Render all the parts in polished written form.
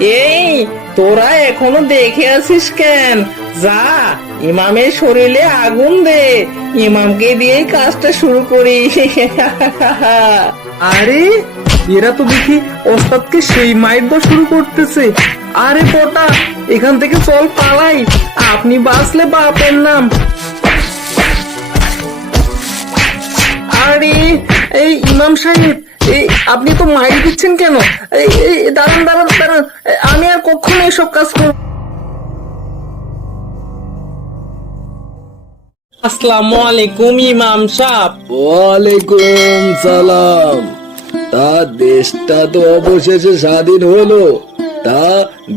এই, তোরা এখনো দেখে আছিস কেন? যা, ইমামের শরীরে আগুন দে, ইমামকে দিয়েই কাজটা শুরু করি। আরে এরা তো দেখি ওস্তাদকে সেই মাইর দেওয়া শুরু করতেছে। আরে পটা, এখান থেকে চল পালাই, আপনি বাঁচলে বাপের নাম। আরে এই ইমাম সাহেব, এই আপনি তো মাইর দিচ্ছেন কেন? এই এই, দাঁড়ান দাঁড়ান দাঁড়ান, আমি আর কখনো এসব কাজ করব। আসসালামু আলাইকুম ইমাম সাহেব। ওয়ালাইকুম সালাম। তা দেশটা তো অবশেষে স্বাধীন হলো, তা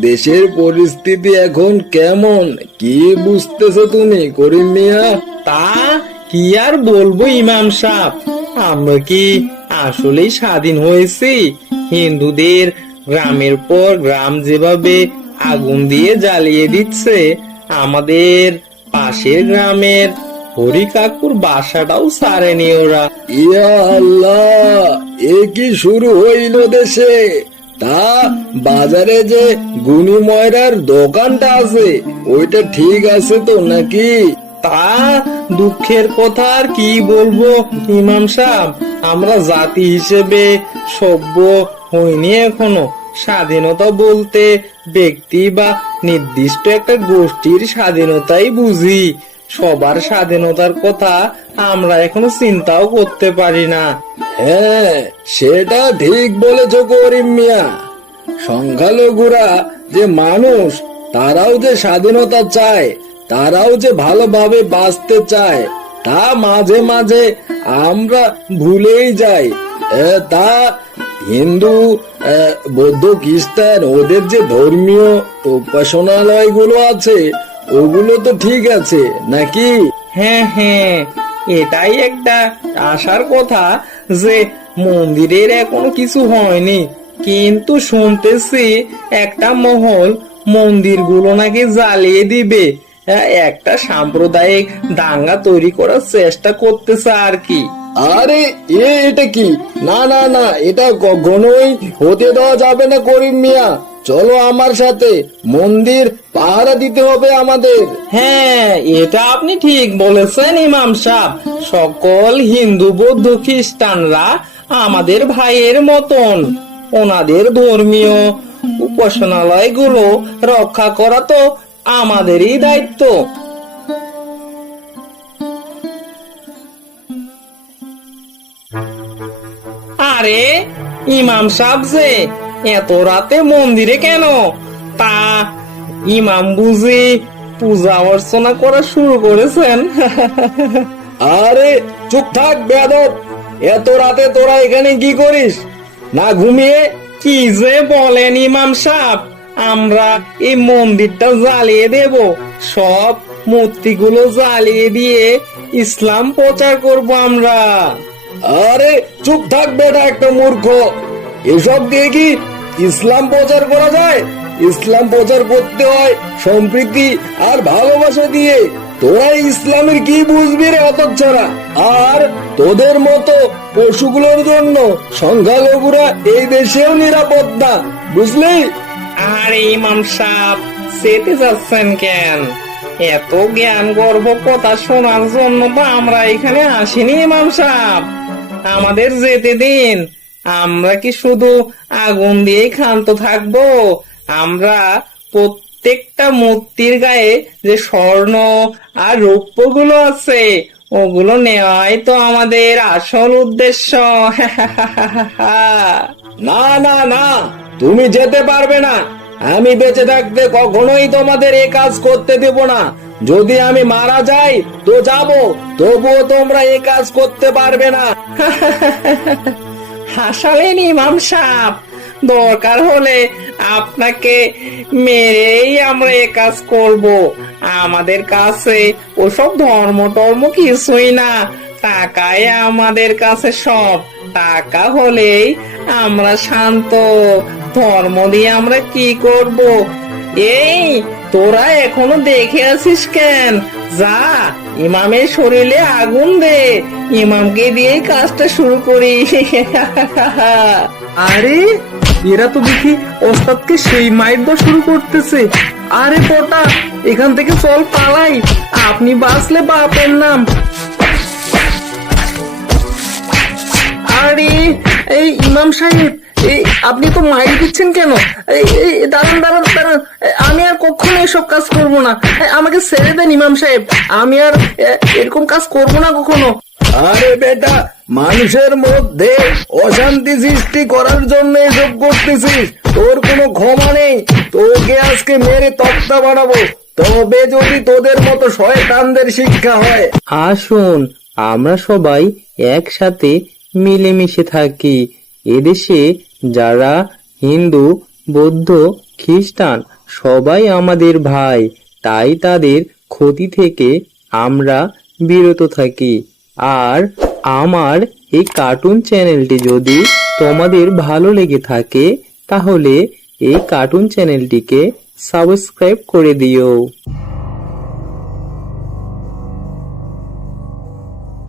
দেশের পরিস্থিতি এখন কেমন, কি বুঝতেছো তুমি করিম মিয়া? তা কি আর বলবো ইমাম সাহেব, আমরা কি আসলেই স্বাধীন হয়েছি? হিন্দুদের গ্রামের পর গ্রাম যেভাবে আগুন দিয়ে জ্বালিয়ে দিচ্ছে, আমাদের পাশের গ্রামের হরি কাকুর বাসাটাও ছাড়েনি ওরা। ইয়া আল্লাহ, এ কি শুরু হইল দেশে? তা বাজারে যে গুনি ময়রার দোকানটা আছে, ওইটা ঠিক আছে তো নাকি? তা দুঃখের কথা আর কি বলবো ইমাম সাহেব, আমরা জাতি হিসেবে সভ্য হইনি এখনো। স্বাধীনতা বলতে ব্যক্তি বা নির্দিষ্ট একটা গোষ্ঠীর স্বাধীনতাই বুঝি। সবার স্বাধীনতার কথা আমরা এখনো চিন্তাও করতে পারি না। হ্যাঁ, সেটা ঠিক বলেছ করিম মিয়া। সংখ্যালঘুরা যে মানুষ, তারাও যে স্বাধীনতা চায়, তারাও যে ভালোভাবে বাঁচতে চায়, তা মাঝে মাঝে আমরা ভুলেই যাই। তা হিন্দু, বৌদ্ধ, খ্রিস্টান, ওদের যে ধর্মীয় উপাসনালয়গুলো আছে, ওগুলো তো ঠিক আছে নাকি? হ্যাঁ হ্যাঁ, এটাই একটা আশার কথা যে মন্দিরের এখনো কিছু হয়নি, কিন্তু শুনতেছি একটা মহল মন্দিরগুলো নাকি জ্বালিয়ে দিবে। একটা সাম্প্রদায়িক দাঙ্গা তৈরি করার চেষ্টা করতেছে আর কি। আরে এটা কি? না না না, এটা কখনোই হতে দেওয়া যাবে না করিম মিয়া। চলো আমার সাথে, মন্দির পাহারা দিতে হবে আমাদের। হ্যাঁ, এটা আপনি ঠিক বলেছেন ইমাম সাহেব। সকল হিন্দু, বৌদ্ধ, খ্রিস্টানরা আমাদের ভাইয়ের মতন, ওনাদের ধর্মীয় উপাসনালয়গুলো রক্ষা করা তো আমাদেরই দায়িত্ব। আরে ইমাম সাহেব যে এত রাতে মন্দিরে কেন? তা ইমাম বুঝি পূজা অর্চনা করা শুরু করেছেন? আরে চুপ থাক বেয়াদব, এত রাতে তোরা এখানে কি করিস? না ঘুমিয়ে? কি যে বলেন ইমাম সাহেব, আমরা এই মন্দিরটা জ্বালিয়ে দেব, সব মূর্তিগুলো জ্বালিয়ে দিয়ে ইসলাম প্রচার করব আমরা। আরে চুপ থাক বেটা, একটা মূর্খ। এসব দিয়ে কি ইসলাম প্রচার করা যায়? ইসলাম প্রচার করতে হয় সম্প্রীতি আর ভালোবাসা দিয়ে। তোরা ইসলামের কি বুঝবি রে হতচ্ছাড়া? আর তোদের মতো পশুগুলোর জন্য সংখ্যালঘুরা এই দেশেও নিরাপদ না, বুঝলি? আরে ইমাম সাহেব, চেতে যাচ্ছেন কেন? এত জ্ঞান গর্ব কথা শোনার জন্য তো আমরা এখানে আসিনি ইমাম সাহেব। আমাদের যেতে দিন। আমরা কি শুধু আগুন দিয়েই ক্ষান্ত থাকবো? আমরা প্রত্যেকটা মূর্তির গায়ে যে স্বর্ণ আর রৌপ্য গুলো আছে, ওগুলো নেওয়াই তো আমাদের আসল উদ্দেশ্য। না না না, তুমি যেতে পারবে না। আমি বেঁচে থাকতে কখনোই তোমাদের এই কাজ করতে দেব না। যদি আমি মারা যাই তো যাব, তবুও তোমরা এই কাজ করতে পারবে না। হাসালেন ইমাম সাহেব, দরকার হলে আপনাকে মেরেই আমরা এ কাজ করব। আমাদের কাছে ওসব ধর্ম টর্ম কিছুই না, টাকাই আমাদের কাছে সব। টাকা হলেই আমরা শান্ত, ধর্ম দিয়ে আমরা কি করব? এই, তোরা এখনো দেখে আছিস কেন? যা, ইমামের শরীরে আগুন দে, ইমামকে দিয়েই কাজটা শুরু করি। আরে এরা তো দেখি ওস্তাদকে সেই মাইর দেওয়া শুরু করতেছে। আরে পটা, এখান থেকে চল পালাই, আপনি বাঁচলে বাপের নাম। আরে এই ইমাম সাহেব, এই আপনি তো মাইর দিচ্ছেন কেন? দাঁড়ান দাঁড়ান দাঁড়ান, আমি আর কখনো এসব কাজ করব না, আমাকে ছেড়ে দেন ইমাম সাহেব, আমি আর এরকম কাজ করব না কখনো। আরে বেটা, মানুষের মধ্যে অশান্তি সৃষ্টি করার জন্য এসব করতেছিস, তোর কোনো ক্ষমা নেই, তোকে আজকে মেরে তক্তা বানাবো, তবে যদি তোদের মতো শয়তানদের শিক্ষা হয়। আসুন আমরা সবাই একসাথে মিলেমিশে থাকি। এদেশে যারা হিন্দু, বৌদ্ধ, খ্রিস্টান সবাই আমাদের ভাই, তাই তাদের ক্ষতি থেকে আমরা বিরত থাকি। আর আমার এই কার্টুন চ্যানেলটি যদি তোমাদের ভালো লেগে থাকে তাহলে এই কার্টুন চ্যানেলটিকে সাবস্ক্রাইব করে দিও।